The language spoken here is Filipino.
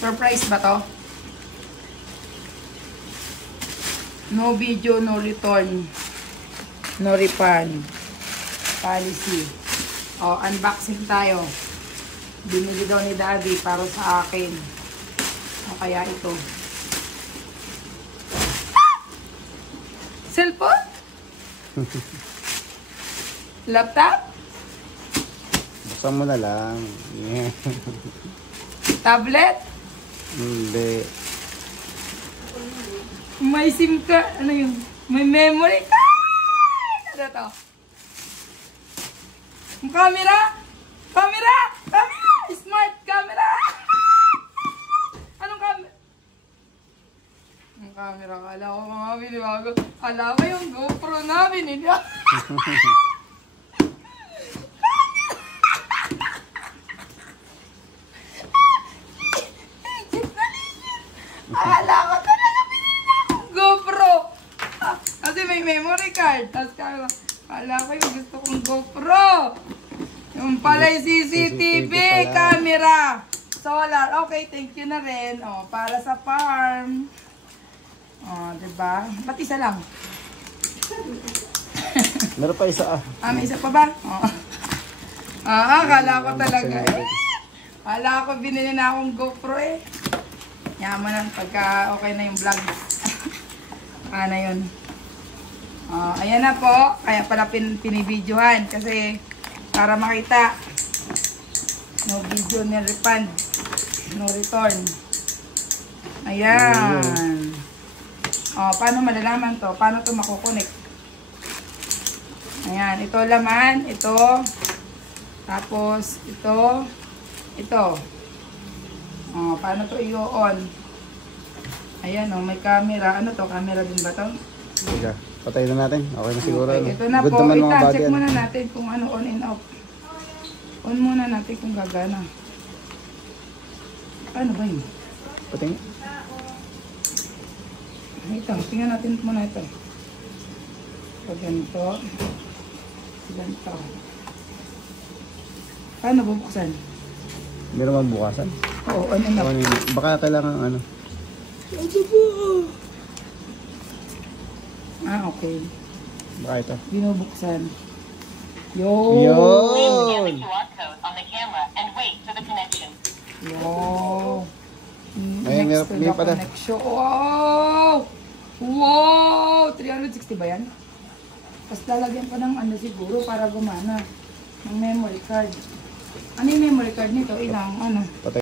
Surprise ba to? No video, no return. No refund. Policy. O, unboxing tayo. Binili daw ni Daddy para sa akin. O, kaya ito. Cellphone? Laptop? Buksan mo na lang. Yeah. Tablet? Hindi. May SIM ka. Ano yun? May memory card! Ano to? Camera? Camera! Camera! Smart camera! Anong camera? Ang camera. Kala ko mga binibago. Kala ko yung GoPro na binili. Akala ko talaga binili na akong GoPro. Kasi may memory card. Tapos akala ko yung gusto kong GoPro. Yung pala yung CCTV camera. Solar. Okay, thank you na rin. O, para sa farm. O, diba? Ba't isa lang? Meron pa isa May isa pa ba? O. Akala ko talaga eh. Akala ko binili na akong GoPro eh. Yaman lang pagka okay na yung vlog. Na yun. Ayan na po. Kaya pala pinibidyohan. Kasi para makita. No video, no refund. No return. Ayan. Paano malalaman to? Paano to makukunik? Ayan. Ito laman. Ito. Tapos ito. Ito. Paano to i-on? Ayan, may camera. Ano to? Camera din ba to? Sige, patay na natin. Okay na siguro. Okay, ito na good po. naman mga Check body. muna natin kung ano on and off. On muna natin kung gagana. Ano ba yun? Patingin. Ito, tingnan natin muna ito. So, ganito. Ganito. Paano bubuksan? Meron bang bukasan? Oo, on and off. Baka kailangan ano. Okay. Baka ito. Binubuksan. Yo! Yun! Yo! Ay, Next to the meron pala. connection. Wow! Wow! 360 ba yan? Tapos lalagyan pa ng ano siguro para gumana. Ng memory card. Ano yung memory card nito? Ilang ano? Patay.